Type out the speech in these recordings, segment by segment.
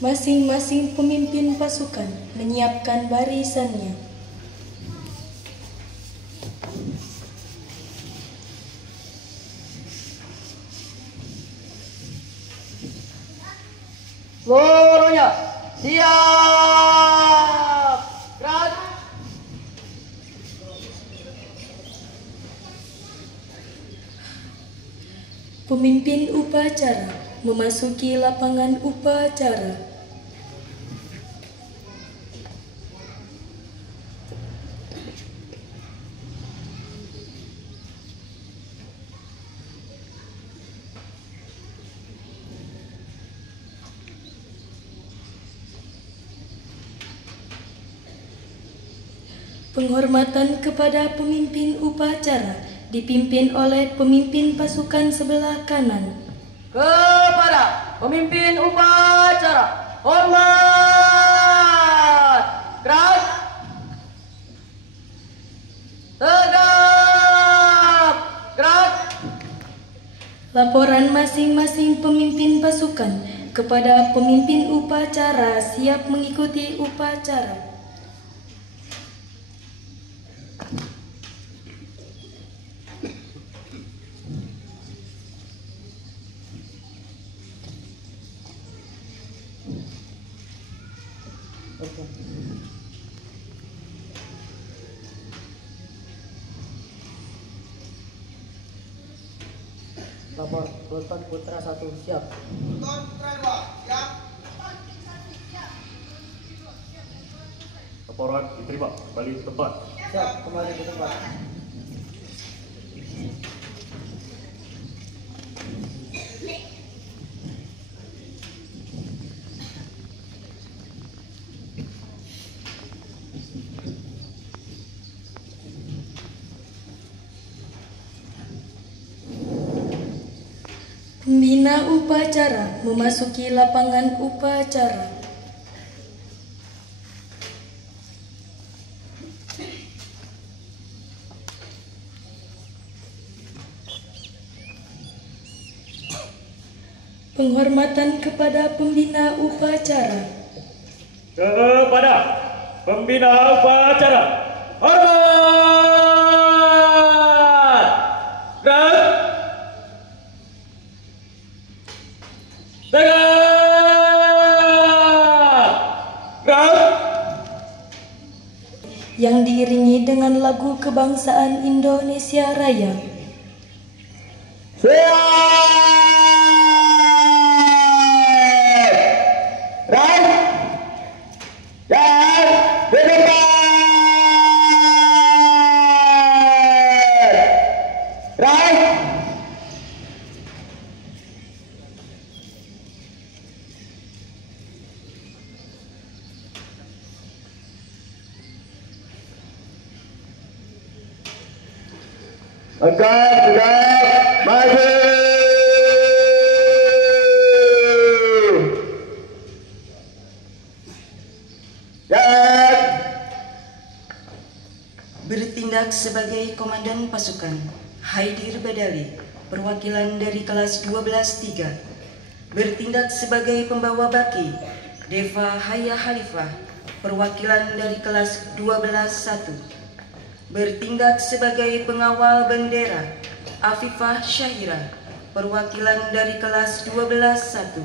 Masing-masing pemimpin pasukan menyiapkan barisannya. Seluruhnya siap. Gerak. Pemimpin upacara memasuki lapangan upacara. Penghormatan kepada pemimpin upacara dipimpin oleh pemimpin pasukan sebelah kanan. Kepada pemimpin upacara, hormat. Gerak. Tegap. Gerak. Laporan masing-masing pemimpin pasukan kepada pemimpin upacara siap mengikuti upacara. Lapor Pluton Putra 1 siap. Pluton Putra 2 siap. Laporan diterima, kembali ke tempat. Siap, kembali ke tempat. Pembina upacara memasuki lapangan upacara. Penghormatan kepada pembina upacara. Kepada pembina upacara, hormat. Gerak. Tegap. Gerak. Yang diiringi dengan lagu kebangsaan Indonesia Raya. Tegak, maju. Bertindak sebagai komandan pasukan, Haidir Badali, perwakilan dari kelas 12-3. Bertindak sebagai pembawa baki, Deva Haya Halifah, perwakilan dari kelas 12-1. Bertindak sebagai pengawal bendera, Afifah Syahira, perwakilan dari kelas 12-1.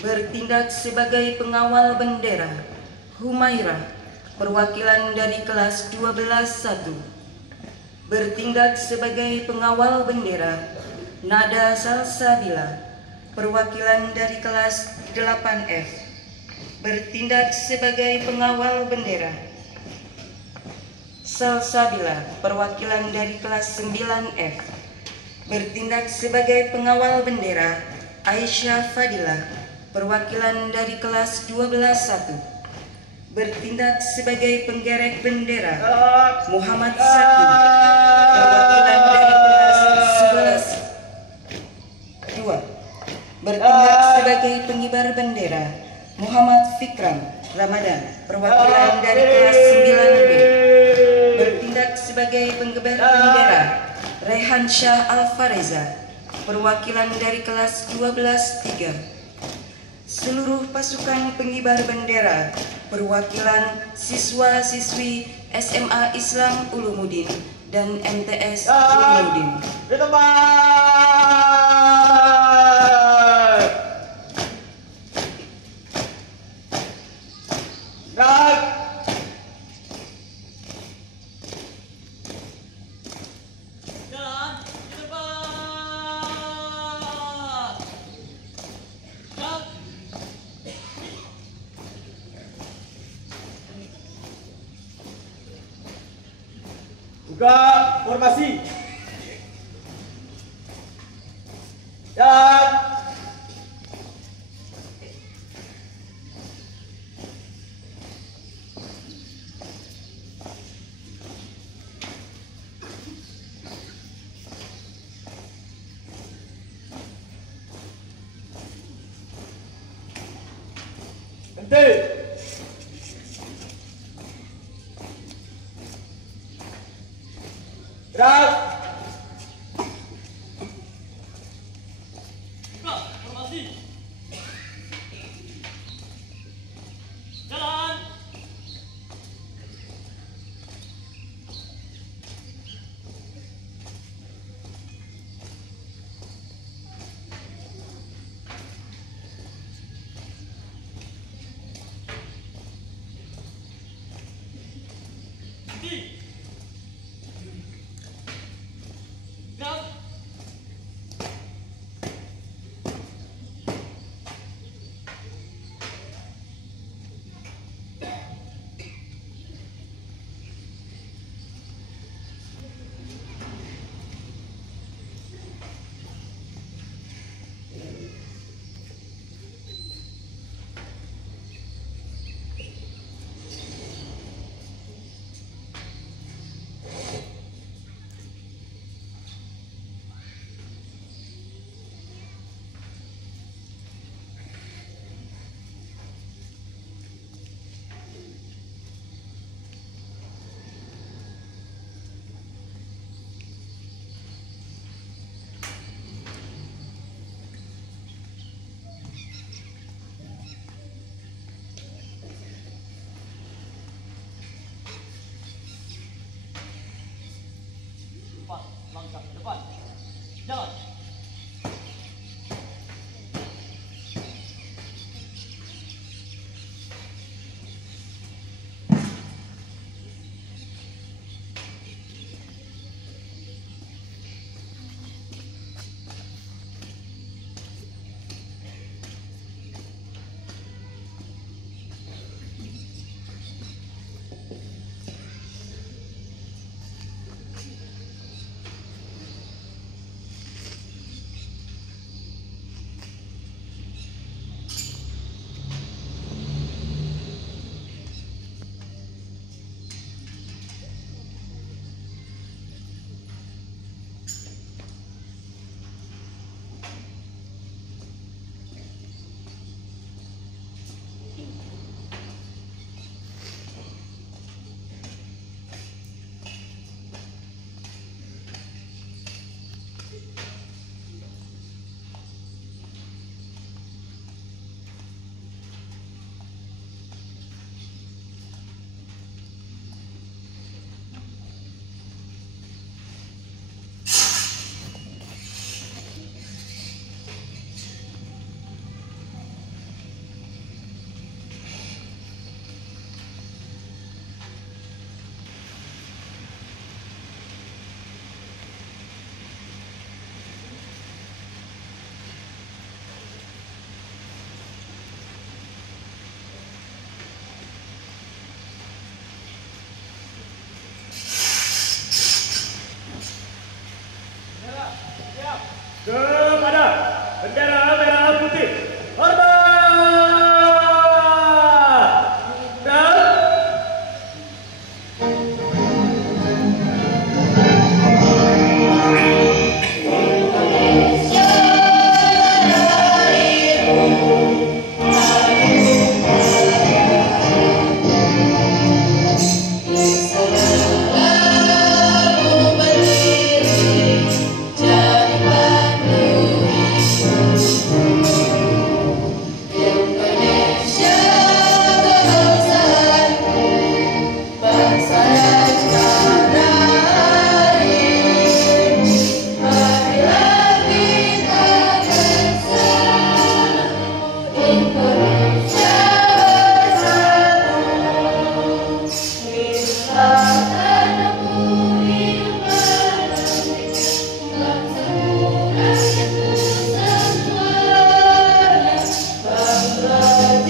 Bertindak sebagai pengawal bendera, Humairah, perwakilan dari kelas 12-1. Bertindak sebagai pengawal bendera, Nada Salsabila, perwakilan dari kelas 8F. Bertindak sebagai pengawal bendera, Salsabila, perwakilan dari kelas 9F. Bertindak sebagai pengawal bendera, Aisyah Fadilah, perwakilan dari kelas 12-1. Bertindak sebagai penggerek bendera, Muhammad Saki, perwakilan dari kelas 11-2. Bertindak sebagai pengibar bendera, Muhammad Fikram Ramadan, perwakilan dari kelas 9B. Bertindak sebagai penggeber bendera, Rehan Syah Alfareza, perwakilan dari kelas 12-3. seluruh pasukan pengibar bendera, perwakilan siswa-siswi SMA Islam Ulumuddin dan MTS Ulumuddin. Di tempat. Gerak. Jalan di depan. Gerak. Buka formasi. Jalan. Henti. Gerak. Buka formasi. Jalan.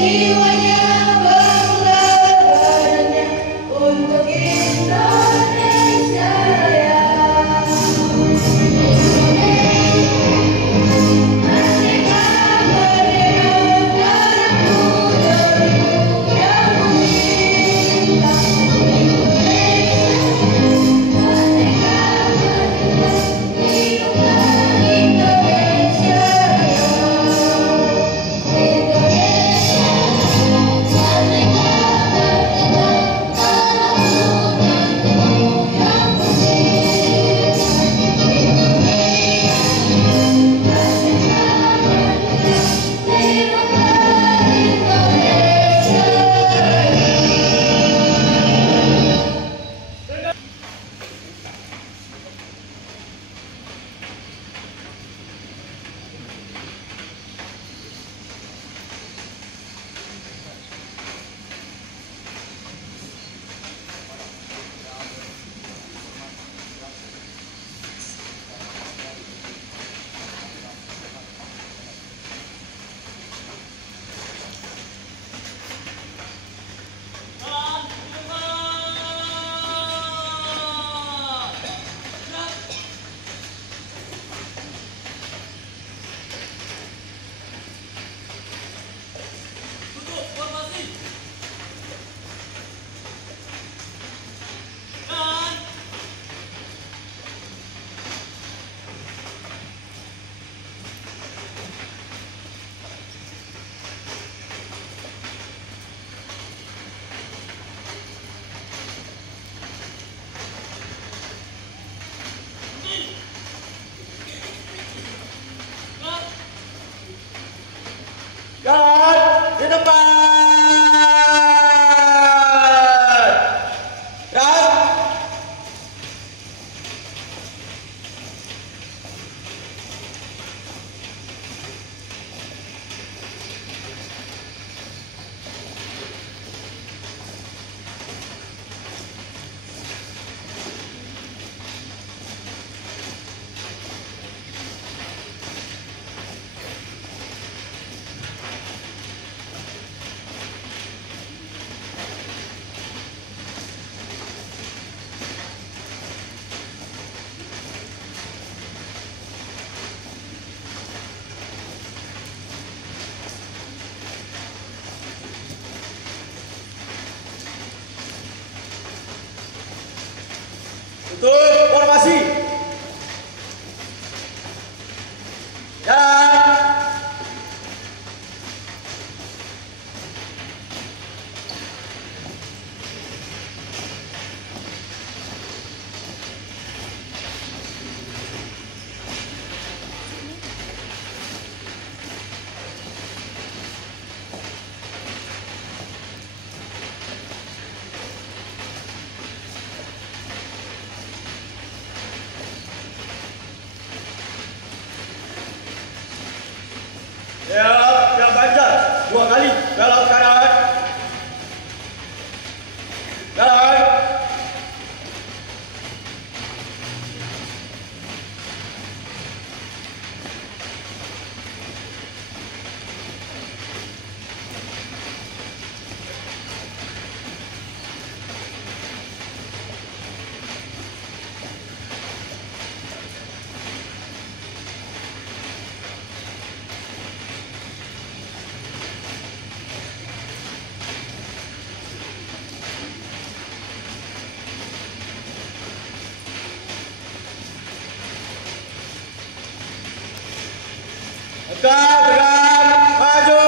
jiwanya bangga padanya untuk Indonesia Raya. Merdeka, merdeka, tanahku darimu yang meminta. Merdeka, merdeka, hiduplah Indonesia Raya. Tutup formasi. Dan Jalan di depan. Jalan. Tutup formasi. Jalan. Yang ganjar 2 kali dalam kanan. Jalan. Tegak, tegak, maju.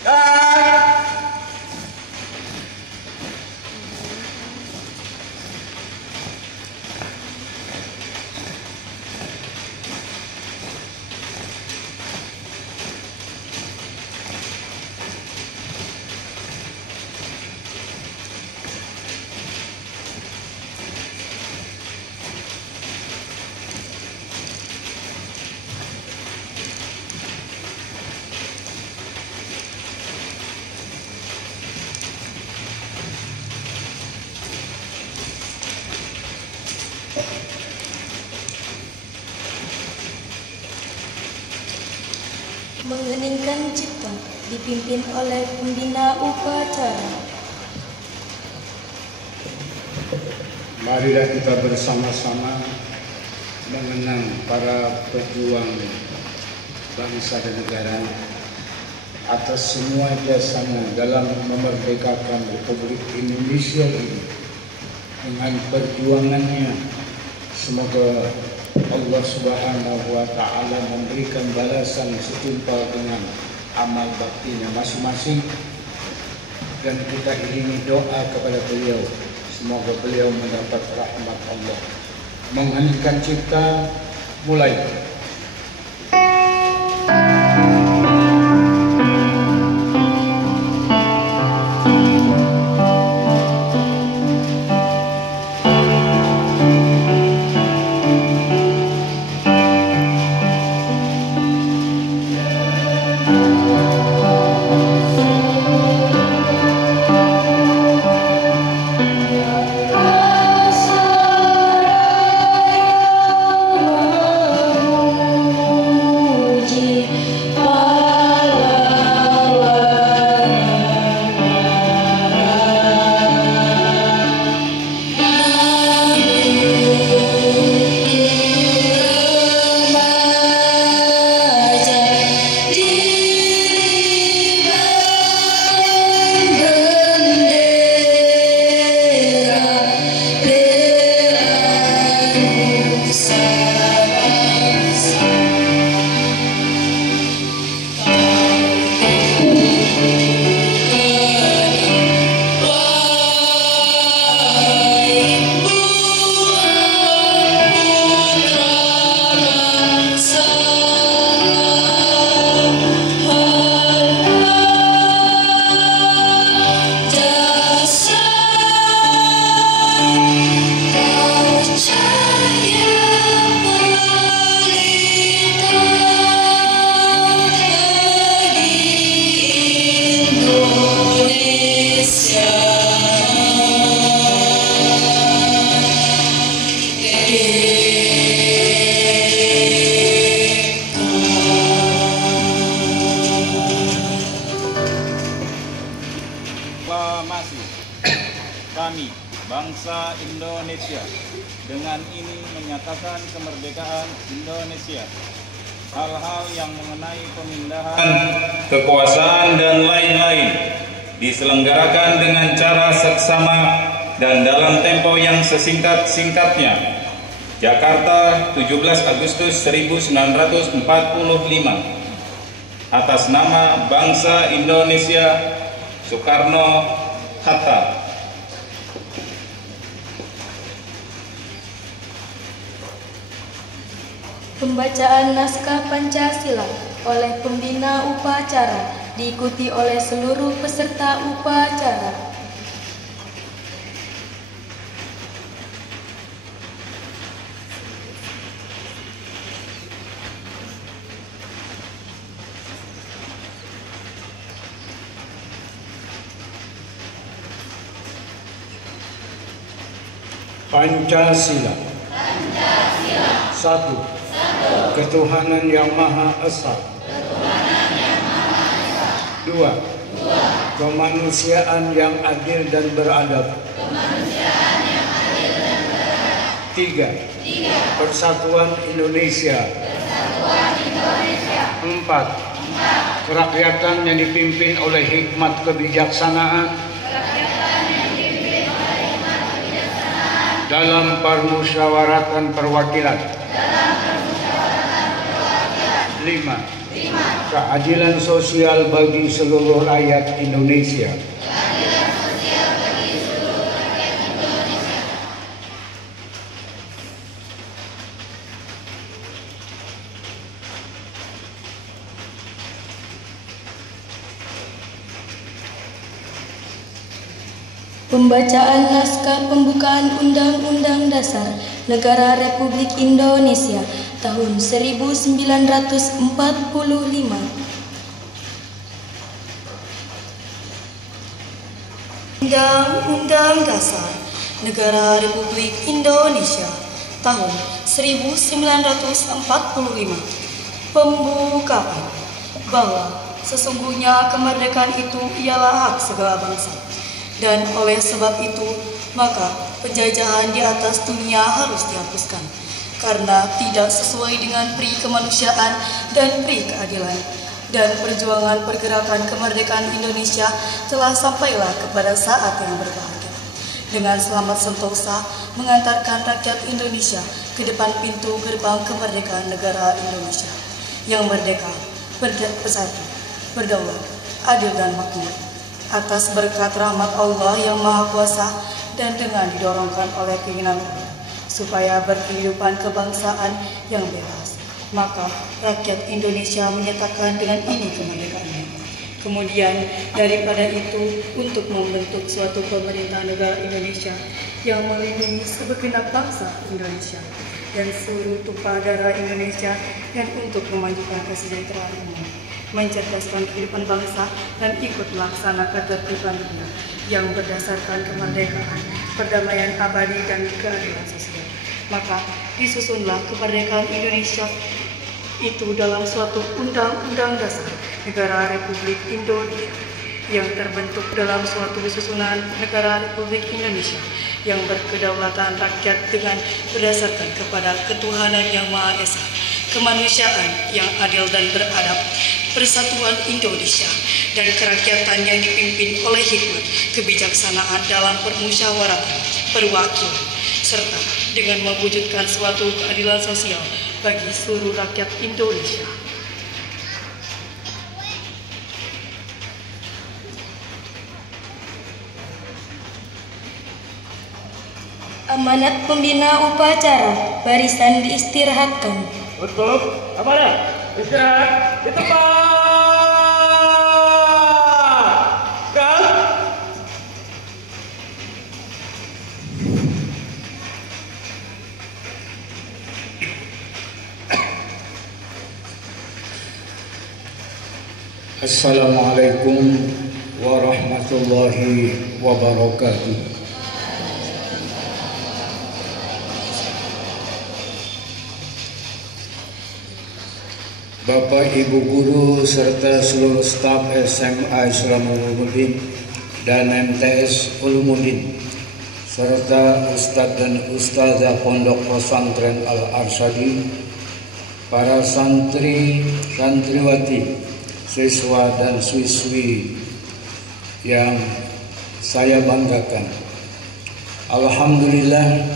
Jalan. Mengheningkan cipta dipimpin oleh pembina upacara. Marilah kita bersama-sama mengenang para pejuang bangsa dan negara atas semua jasanya dalam memerdekakan Republik Indonesia ini. Dengan perjuangannya, semoga Allah Subhanahu wa Ta'ala memberikan balasan setimpal dengan amal baktinya masing-masing, dan kita iringi doa kepada beliau, semoga beliau mendapat rahmat Allah. Mengheningkan cipta, mulai. Proklamasi. Kami, bangsa Indonesia, dengan ini menyatakan kemerdekaan Indonesia. Hal-hal yang mengenai pemindahan kekuasaan dan lain-lain diselenggarakan dengan cara seksama dan dalam tempo yang sesingkat-singkatnya. Jakarta, 17 Agustus 1945. Atas nama bangsa Indonesia, Soekarno-Hatta. Pembacaan naskah Pancasila oleh pembina upacara diikuti oleh seluruh peserta upacara. Pancasila. Satu. Ketuhanan Yang Maha Esa. Dua. Kemanusiaan yang adil dan beradab. Tiga. Persatuan Indonesia. Empat. Kerakyatan yang dipimpin oleh hikmat kebijaksanaan dalam permusyawaratan perwakilan. 5. Keadilan sosial bagi seluruh rakyat Indonesia. Pembacaan naskah pembukaan Undang-Undang Dasar Negara Republik Indonesia tahun 1945. Undang-Undang Dasar Negara Republik Indonesia tahun 1945. Pembukaan. bahwa sesungguhnya kemerdekaan itu ialah hak segala bangsa. Dan oleh sebab itu, maka penjajahan di atas dunia harus dihapuskan, karena tidak sesuai dengan pri kemanusiaan dan pri keadilan. Dan perjuangan pergerakan kemerdekaan Indonesia telah sampailah kepada saat yang berbahagia, dengan selamat sentosa mengantarkan rakyat Indonesia ke depan pintu gerbang kemerdekaan negara Indonesia yang merdeka, bersatu, berdaulat, adil dan makmur, atas berkat rahmat Allah yang Maha Kuasa dan dengan didorongkan oleh keinginan Allah supaya berkehidupan kebangsaan yang bebas. Maka rakyat Indonesia menyatakan dengan ini kemerdekaannya. Kemudian daripada itu, untuk membentuk suatu pemerintah negara Indonesia yang melindungi segenap bangsa Indonesia dan seluruh tumpah darah Indonesia, dan untuk memajukan kesejahteraan umum, mencerdaskan kehidupan bangsa, dan ikut melaksanakan ketertiban dunia yang berdasarkan kemerdekaan, perdamaian abadi, dan keadilan sosial. Maka disusunlah kemerdekaan Indonesia itu dalam suatu undang-undang dasar negara Republik Indonesia yang terbentuk dalam suatu susunan negara Republik Indonesia yang berkedaulatan rakyat dengan berdasarkan kepada ketuhanan yang Maha Esa, kemanusiaan yang adil dan beradab, persatuan Indonesia dan kerakyatan yang dipimpin oleh hikmat, kebijaksanaan dalam permusyawaratan, perwakilan, serta dengan mewujudkan suatu keadilan sosial bagi seluruh rakyat Indonesia. Amanat pembina upacara, barisan diistirahatkan. Untuk amanat istirahat di tempat. Kal. Assalamualaikum warahmatullahi wabarakatuh. Bapak, Ibu guru, serta seluruh staf SMA Islam Ulumuddin dan MTS Ulumuddin, serta Ustadz dan Ustazah Pondok Pesantren Al-Arsyadi, para santri, santriwati, siswa dan siswi yang saya banggakan. Alhamdulillah,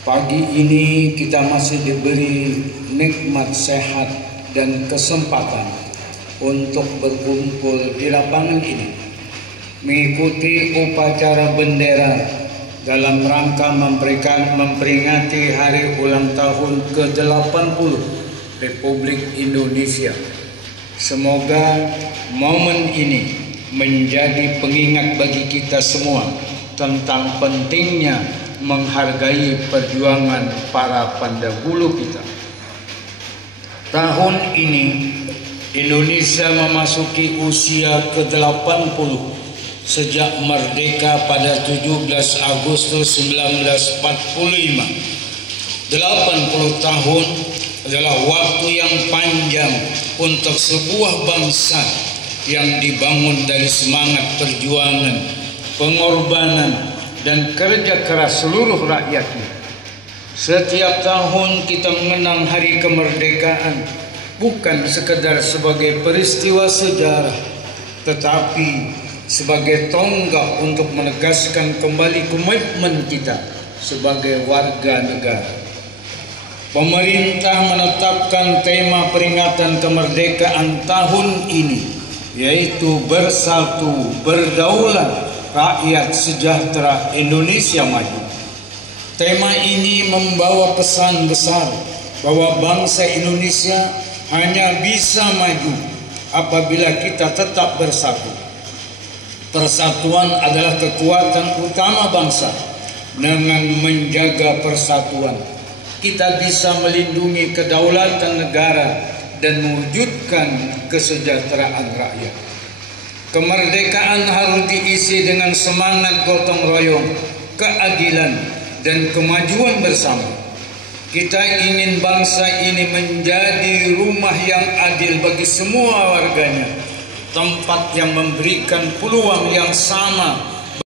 pagi ini kita masih diberi nikmat sehat dan kesempatan untuk berkumpul di lapangan ini, mengikuti upacara bendera dalam rangka memperingati hari ulang tahun ke-80 Republik Indonesia. Semoga momen ini menjadi pengingat bagi kita semua tentang pentingnya menghargai perjuangan para pendahulu kita. Tahun ini Indonesia memasuki usia ke-80 sejak merdeka pada 17 Agustus 1945. 80 tahun adalah waktu yang panjang untuk sebuah bangsa yang dibangun dari semangat perjuangan, pengorbanan, dan kerja keras seluruh rakyatnya. Setiap tahun kita mengenang hari kemerdekaan bukan sekedar sebagai peristiwa sejarah, tetapi sebagai tonggak untuk menegaskan kembali komitmen kita sebagai warga negara. Pemerintah menetapkan tema peringatan kemerdekaan tahun ini, yaitu Bersatu, Berdaulat, Rakyat Sejahtera, Indonesia Maju. Tema ini membawa pesan besar bahwa bangsa Indonesia hanya bisa maju apabila kita tetap bersatu. Persatuan adalah kekuatan utama bangsa. Dengan menjaga persatuan, kita bisa melindungi kedaulatan negara dan mewujudkan kesejahteraan rakyat. Kemerdekaan harus diisi dengan semangat gotong royong, keadilan, dan kemajuan bersama. Kita ingin bangsa ini menjadi rumah yang adil bagi semua warganya, tempat yang memberikan peluang yang sama